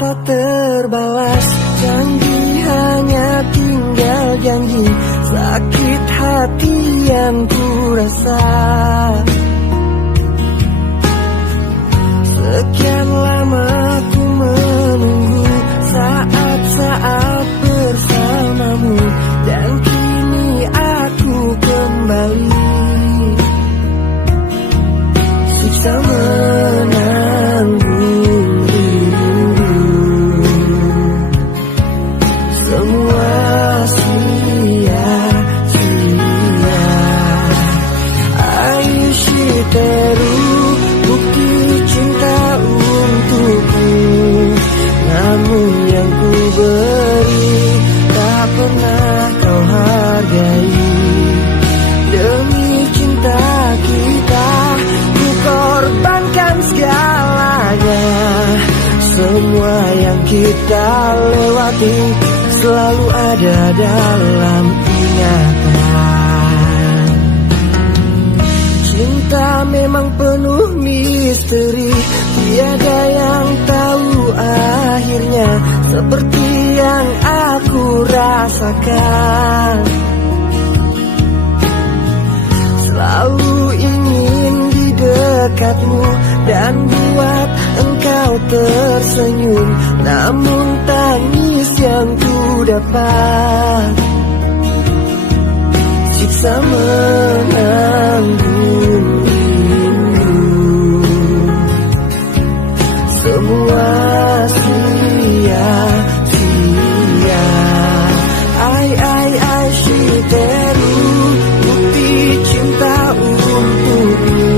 tak terbalas. Janji hanya tinggal janji, sakit hati yang ku rasa. Sekian lama ku menunggu saat-saat bersamamu, dan kini aku kembali. Siksa menanggung rindu, semua sia-sia. Aishiteru, bukti cinta untukmu, namun yang ku beri tak pernah kau hargai. Demi cinta kita ku korbankan segalanya. Semua yang kita lewati selalu ada dalam ingatan. Cinta memang penuh misteri, tiada yang tahu akhirnya. Seperti yang aku rasakan, selalu ingin di dekatmu dan buat engkau tersenyum. Namun tangis yang ku dapat, siksa menanggung rindu, semua sia-sia. Shiteru, bukti cinta untukmu,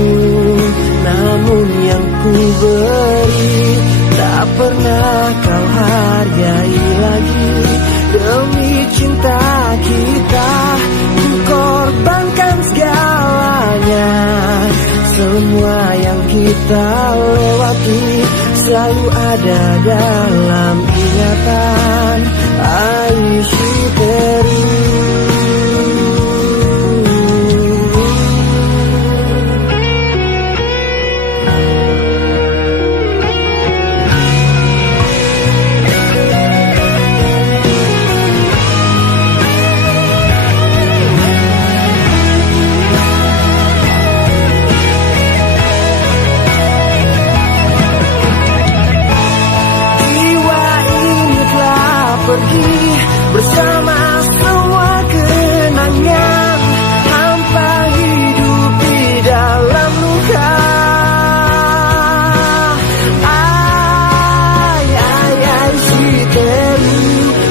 namun yang ku beri tak pernah kau hargai lagi. Demi cinta kita ku korbankan segalanya. Semua yang kita lewati selalu ada dalam ingatan. Aishiteru. Pergi bersama semua kenangan, hampa hidup di dalam luka. Shiteru,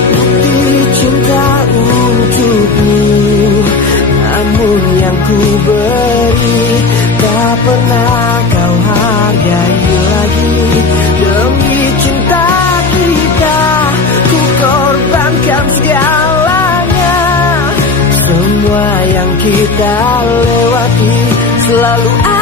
bukti cinta untukmu, namun yang ku beri tak pernah kau hargai lagi. Demi cinta kita ku korbankan segalanya. Semua yang kita lewati selalu ada